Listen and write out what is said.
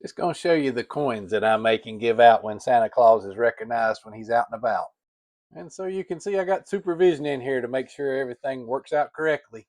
Just going to show you the coins that I make and give out when Santa Claus is recognized when he's out and about. And so you can see I got supervision in here to make sure everything works out correctly.